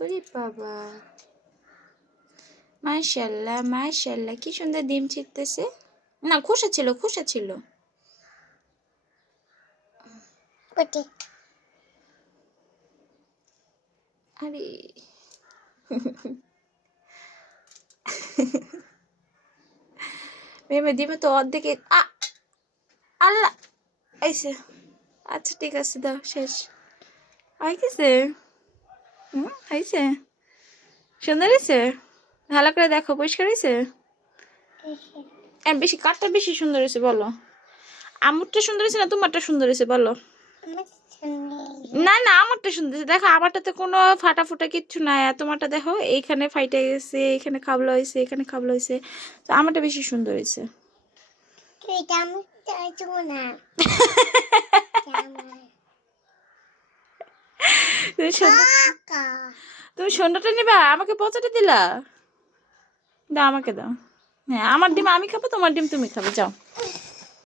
ওরে বাবা, মাশাআল্লাহ মাশাআল্লাহ, কি সুন্দর ডিম ছিটতেছে। না, খোসা ছিল, খোসা ছিল। আরে মেমে ডিমে তো অর্ধেকে আল্লাহ আইসে। আচ্ছা ঠিক আছে, দাও, শেষ হয়ে গেছে। হয়েছে, সুন্দর হয়েছে। ভালো করে দেখো, পরিষ্কার হয়েছে। বেশি কাঠটা বেশি সুন্দর হয়েছে বলো। আমুরটা সুন্দর হয়েছে না তোমারটা সুন্দর হয়েছে বলো। না না, আমারটা সুন্দর হয়েছে। দেখো আমারটাতে কোনো ফাটা ফুটা কিচ্ছু নাই, আর তোমারটা দেখো এইখানে ফাইটে গেছে, এখানে খাবলা হয়েছে, এখানে খাবলা হয়েছে। তো আমারটা বেশি সুন্দর হয়েছে। তুমি সুন্দরটা নিবা, আমাকে পচাটা দিলা। দাও আমাকে দাও। হ্যাঁ, আমার ডিম আমি খাবো, তোমার ডিম তুমি খাবে, যাও।